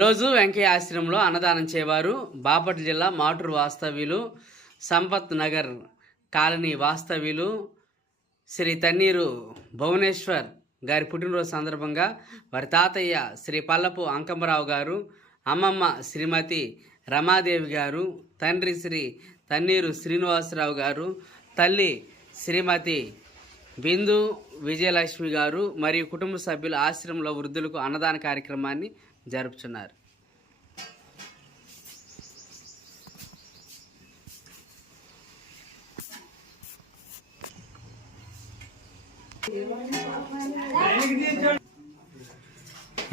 ఈరోజు వెంకయ్య ఆశ్రమంలో అన్నదానం చేయవారు బాపట్ల జిల్లా మాటూరు వాస్తవ్యులు సంపత్ నగర్ కాలనీ వాస్తవ్యులు శ్రీ తన్నీరు భువనేశ్వర్ గారి పుట్టినరోజు సందర్భంగా వారి తాతయ్య శ్రీ పల్లపు అంకమ్మరావు గారు, అమ్మమ్మ శ్రీమతి రమాదేవి గారు, తండ్రి శ్రీ తన్నీరు శ్రీనివాసరావు గారు, తల్లి శ్రీమతి బిందు విజయలక్ష్మి గారు మరియు కుటుంబ సభ్యులు ఆశ్రమంలో వృద్ధులకు అన్నదాన కార్యక్రమాన్ని జరుపుతున్నారు.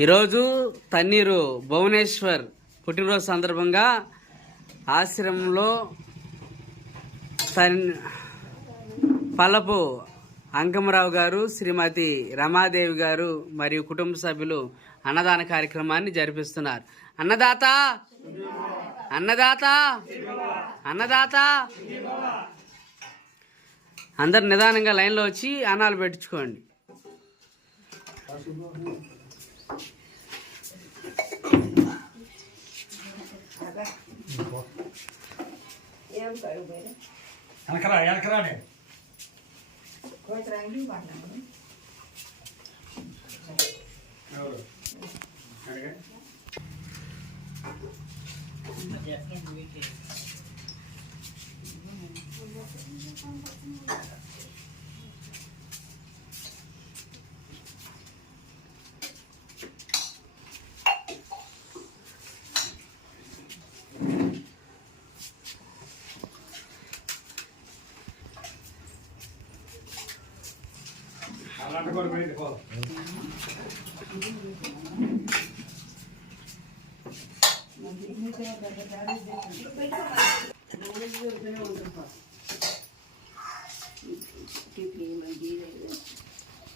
ఈరోజు తన్నీరు భువనేశ్వర్ పుట్టినరోజు సందర్భంగా ఆశ్రమంలో పల్లపు అంకమ్మరావు గారు, శ్రీమతి రమాదేవి గారు మరియు కుటుంబ సభ్యులు అన్నదాన కార్యక్రమాన్ని జరిపిస్తున్నారు. అన్నదాత అన్నదాత అన్నదాత అందరు నిదానంగా లైన్లో వచ్చి అన్నాలు పెట్టించుకోండి.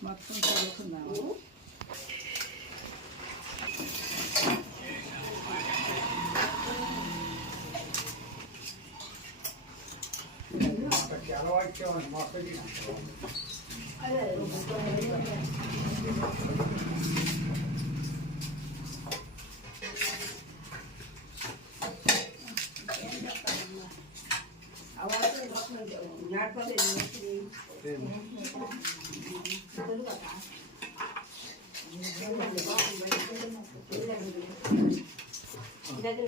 మొత్తం చదువుకున్నాము. దగ్గర